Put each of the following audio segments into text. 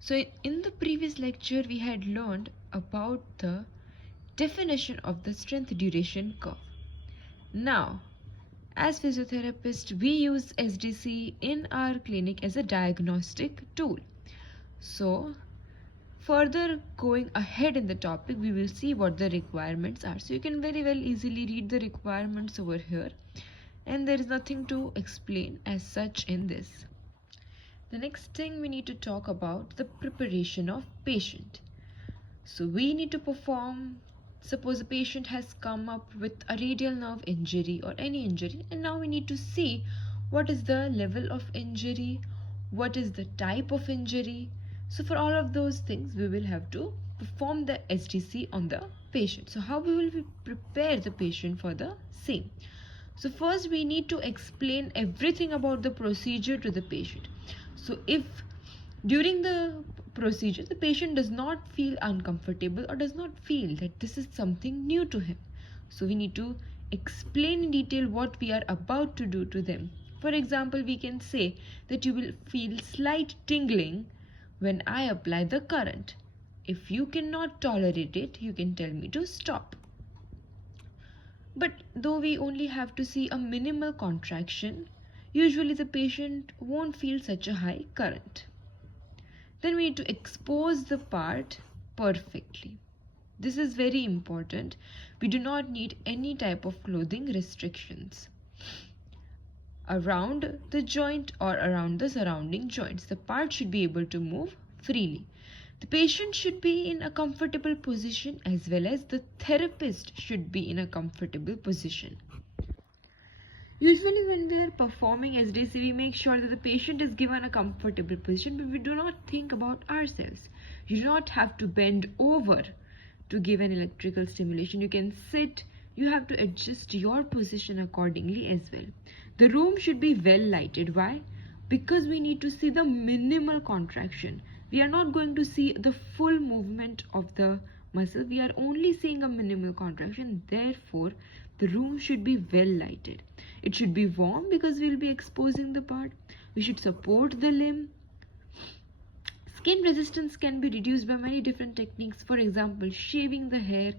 So in the previous lecture we had learned about the definition of the strength duration curve. Now, as physiotherapists, we use SDC in our clinic as a diagnostic tool. So, further going ahead in the topic, we will see what the requirements are. So, you can very well easily read the requirements over here, and there is nothing to explain as such in this. The next thing we need to talk about the preparation of patient. So we need to perform, suppose a patient has come up with a radial nerve injury or any injury, and now we need to see what is the level of injury, what is the type of injury. So for all of those things we will have to perform the SDC on the patient. So how we will prepare the patient for the same? So first we need to explain everything about the procedure to the patient. So if during the procedure the patient does not feel uncomfortable or does not feel that this is something new to him, so we need to explain in detail what we are about to do to them. For example, we can say that you will feel slight tingling when I apply the current. If you cannot tolerate it, you can tell me to stop. But though we only have to see a minimal contraction, usually the patient won't feel such a high current. Then we need to expose the part perfectly. This is very important. We do not need any type of clothing restrictions around the joint or around the surrounding joints. The part should be able to move freely. The patient should be in a comfortable position as well as the therapist should be in a comfortable position. Usually when we are performing SDC, we make sure that the patient is given a comfortable position, but we do not think about ourselves. You do not have to bend over to give an electrical stimulation. You can sit, you have to adjust your position accordingly as well. The room should be well lighted. Why? Because we need to see the minimal contraction. We are not going to see the full movement of the muscle. We are only seeing a minimal contraction. Therefore, the room should be well lighted. It should be warm because we will be exposing the part. We should support the limb. Skin resistance can be reduced by many different techniques. For example, shaving the hair,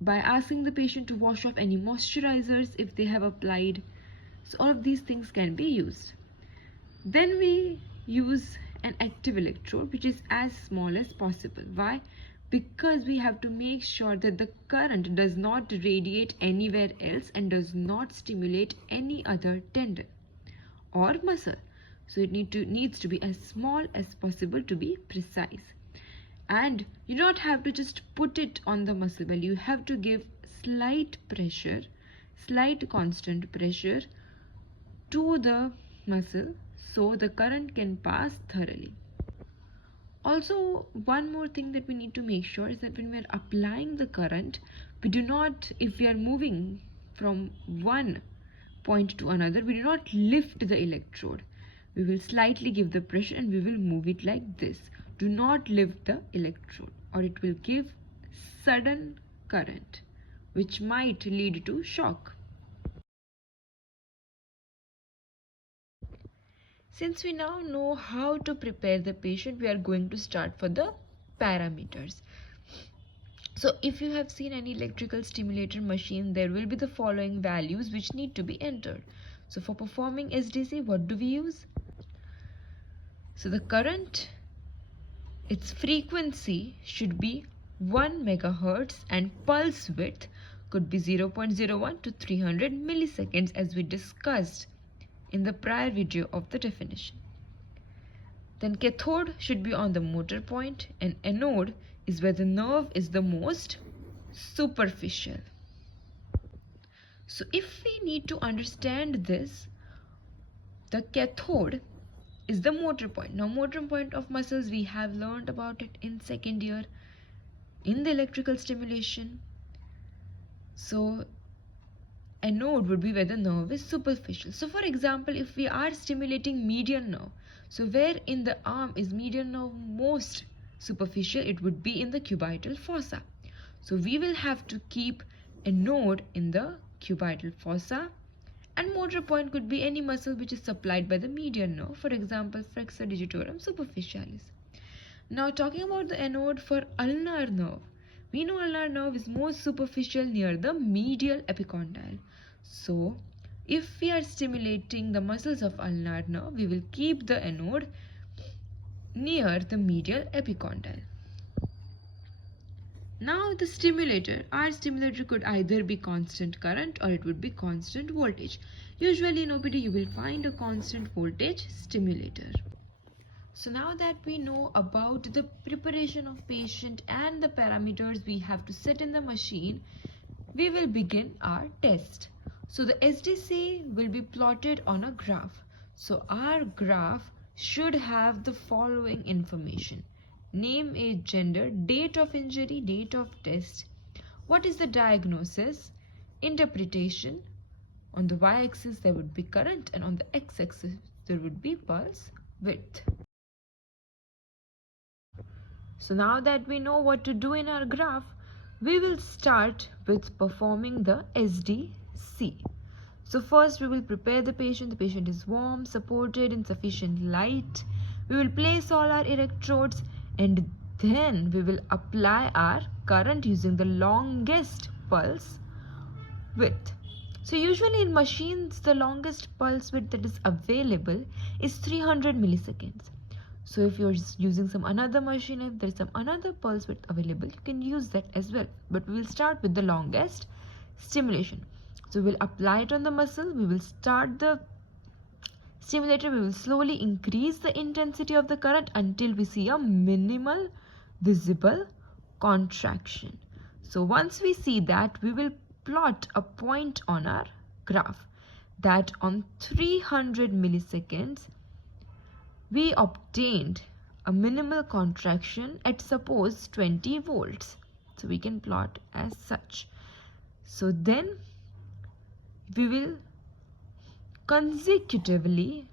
by asking the patient to wash off any moisturizers if they have applied. So all of these things can be used. Then we use an active electrode which is as small as possible. Why? Because we have to make sure that the current does not radiate anywhere else and does not stimulate any other tendon or muscle. So it needs to be as small as possible to be precise. And you don't have to just put it on the muscle belly. You have to give slight pressure, slight constant pressure to the muscle so the current can pass thoroughly. Also, one more thing that we need to make sure is that when we are applying the current, we do not, if we are moving from one point to another, we do not lift the electrode. We will slightly give the pressure and we will move it like this. Do not lift the electrode or it will give sudden current which might lead to shock. Since we now know how to prepare the patient, we are going to start for the parameters. So if you have seen any electrical stimulator machine, there will be the following values which need to be entered. So for performing SDC, what do we use? So the current, its frequency should be 1 megahertz and pulse width could be 0.01 to 300 milliseconds as we discussed in the prior video of the definition. Then cathode should be on the motor point and anode is where the nerve is the most superficial. So if we need to understand this, the cathode is the motor point. Now motor point of muscles, we have learned about it in second year in the electrical stimulation. So anode would be where the nerve is superficial. So for example, if we are stimulating median nerve, so where in the arm is median nerve most superficial, it would be in the cubital fossa. So we will have to keep a node in the cubital fossa, and motor point could be any muscle which is supplied by the median nerve, for example flexor digitorum superficialis. Now talking about the anode for ulnar nerve. We know ulnar nerve is most superficial near the medial epicondyle. So if we are stimulating the muscles of ulnar nerve, we will keep the anode near the medial epicondyle. Now the stimulator, our stimulator could either be constant current or it would be constant voltage. Usually in OPD you will find a constant voltage stimulator. So now that we know about the preparation of patient and the parameters we have to set in the machine, we will begin our test. So the SDC will be plotted on a graph. So our graph should have the following information: name, age, gender, date of injury, date of test, what is the diagnosis, interpretation. On the y-axis there would be current and on the x-axis there would be pulse width. So now that we know what to do in our graph, we will start with performing the SDC. So first we will prepare the patient. The patient is warm, supported in sufficient light. We will place all our electrodes and then we will apply our current using the longest pulse width. So usually in machines the longest pulse width that is available is 300 milliseconds. So if you're using some another machine, if there's some another pulse width available, you can use that as well. But we will start with the longest stimulation. So we'll apply it on the muscle. We will start the stimulator. We will slowly increase the intensity of the current until we see a minimal visible contraction. So once we see that, we will plot a point on our graph that on 300 milliseconds we obtained a minimal contraction at suppose 20 volts. So we can plot as such. So then we will consecutively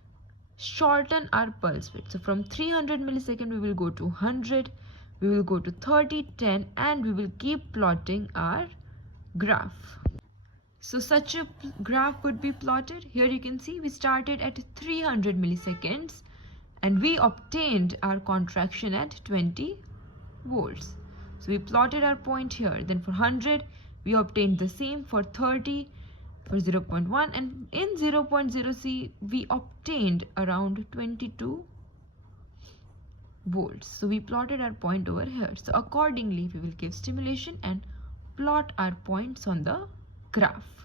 shorten our pulse width. So from 300 millisecond we will go to 100, we will go to 30, 10 and we will keep plotting our graph. So such a graph would be plotted. Here you can see we started at 300 milliseconds and we obtained our contraction at 20 volts. So we plotted our point here. Then for 100 we obtained the same, for 30, for 0.1 and in 0.0c we obtained around 22 volts. So we plotted our point over here. So accordingly we will give stimulation and plot our points on the graph.